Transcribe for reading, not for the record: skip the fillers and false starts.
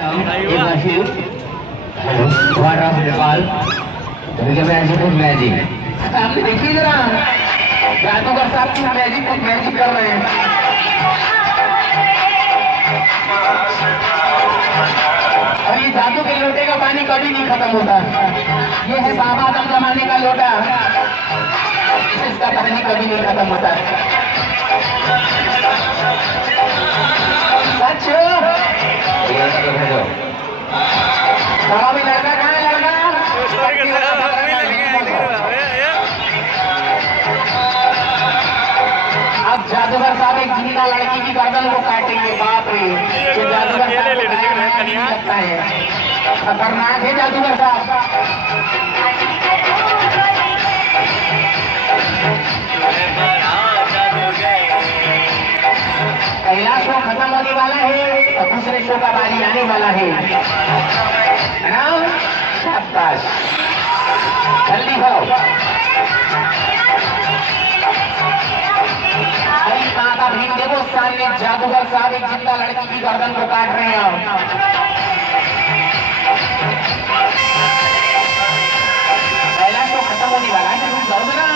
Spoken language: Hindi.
एक मशहूर वाटर ऑफ नेपाल मैजिक आपने देखिए जरा जादूगर साहब की मैजिक कर रहे हैं। और ये जादू के लोटे का पानी कभी नहीं खत्म होता। ये है बाबा आदम जमाने का लोटा, इसका पानी कभी नहीं खत्म होता। सच भी लड़का कहाँ है? लड़का अब जादूगर साहब एक जिंदा लड़की की गर्दन को काटेंगे। बाप रे, ये जादूगर लगता है, खतरनाक है जादूगर साहब। पहला शो खत्म होने वाला है और दूसरे शो का बारी आने वाला है ना। शाबाश, जल्दी हो। अरे माता भीम देखो, सामने जादूगर साहब एक जिंदा लड़की की गर्दन को काट रहे हैं। पहला शो खत्म होने वाला है, जाओ ना।